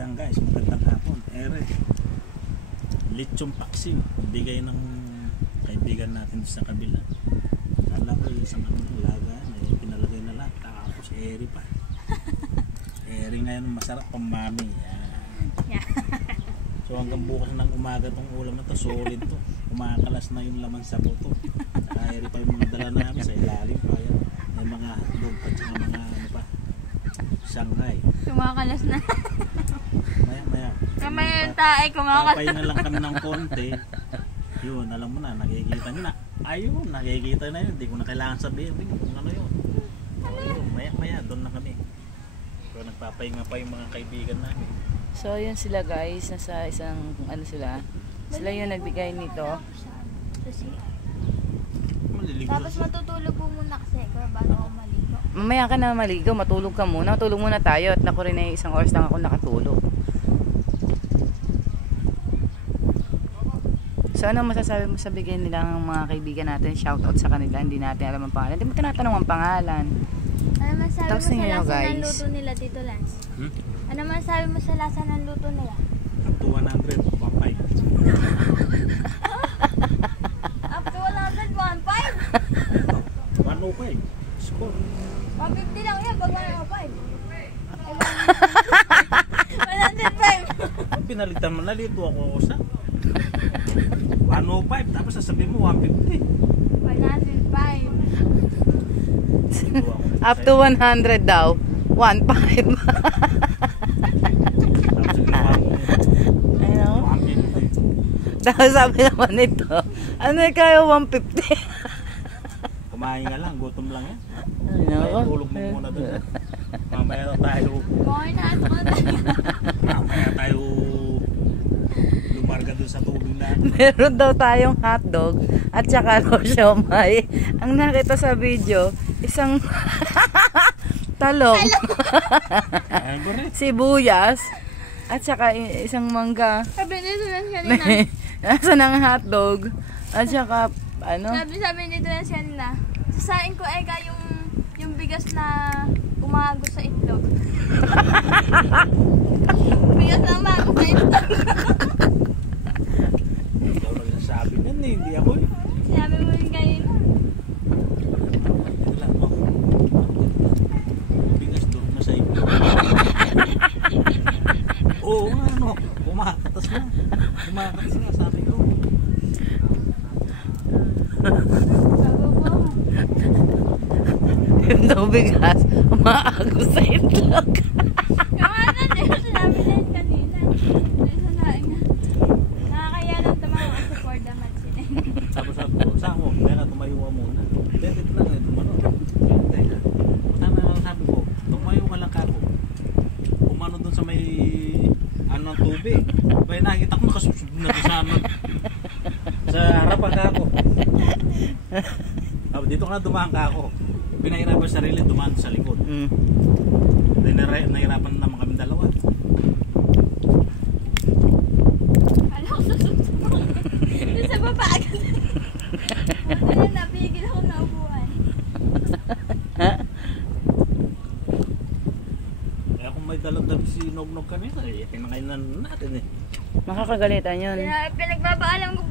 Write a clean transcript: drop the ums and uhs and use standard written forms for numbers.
Ayan guys, magandang hapon. Ere, lechon paksiw, bigay ng kaibigan natin sa kabila. Kala ko isang laga, may pinalagay na lahat. Tapos ere pa. Ere ngayon masarap pang mami. Yan. So hanggang bukas ng umaga tong ulam na to, solid to. Kumakalas na yung laman sa buto. Ere pa yung mga dala namin sa ilalim pa yan. May mga hotdog at saka mga ano pa, Shanghai. Kumakalas na. Maya. Kamay yung tae, kumakalas. Papay na lang kami ng konti. Yun, alam mo na, nakikita nyo na. Ayun, nakikita na yun. Hindi ko na kailangan sabihin kung ano yun. Ayun, maya, doon na kami. So nagpapahinga pa yung mga kaibigan namin. So yun sila guys, nasa isang ano sila. Sila yung nagbigay nito. Tapos matutulog po muna kasi bago ako maligo. Mamaya ka na maligo, matulog ka muna. Matulog muna tayo at naku rin ay isang oras lang ako nakatulog. So ano masasabi mo sa bigay nilang mga kaibigan natin? Shoutout sa kanila, hindi natin alam ang pangalan. Hindi mo tinatanong ang pangalan. Ano masabi mo sa nyo, lasa guys. ng luto nila, Tito Lance? Ano masabi mo sa lasa ng luto nila? Up to 100, papay. Up to 100, 1.5? 105, score. 150 lang yan, pag 105. 105. Pinalitan mo, nalito ako sa 105, tapos sasabihin mo 150. 105. Up to 100 daw. 1.5. Tapos ginawa mo, Ano? 150. Tapos sabi naman nito, ano kaya 150? Kumain nga lang, gutom lang yan. Ano? Tulog mo muna doon. Mamaya tayo lumarga doon sa tubig na. Meron daw tayong hotdog at saka raw siomay. Ang nakita sa video, isang talong, sibuyas, at saka isang mangga. Sabi nito lang kanina. Nasa ng hotdog, at saka ano? Sabi nito lang kanina. Sasain ko ay yung bigas na umagos sa itlog. Bigas na umagos sa itlog. Ikaw lang nasabi nun eh, hindi ako eh. Sinabi mo rin kanina. Alam mo, bigas doon na sa iyo. Oo nga ano, kumakatas na. Kumakatas na, sabi ko. Yung daw bigas, umaagos sa itlog. Yung ano, di ba sinabi din kanina. Sasain nga. Nakakaya lang tumawa kasi for the match sila. Tapos sabi ko, saan mo? Kaya tumayo ka muna. Dito lang eh, tumano. Teka, sabi ko, tumayo ka lang kako. Umano dun sa may ano ng tubig. Kaya nakikita ko nakasusunod na doon sa ano. Sa harapan kako. Dito ka na dumaan kako. Pinahirapan sa sarili, dumaan sa likod. Nahirapan naman kami dalawa. Alam ko susunod mo. Doon sa baba agad. Ano na, napigil ako na upuan. Kaya kung may dalag-dalag si Nognog kanina, pinangainan natin eh. Makakagalitan yun. Pinagbabaalam ko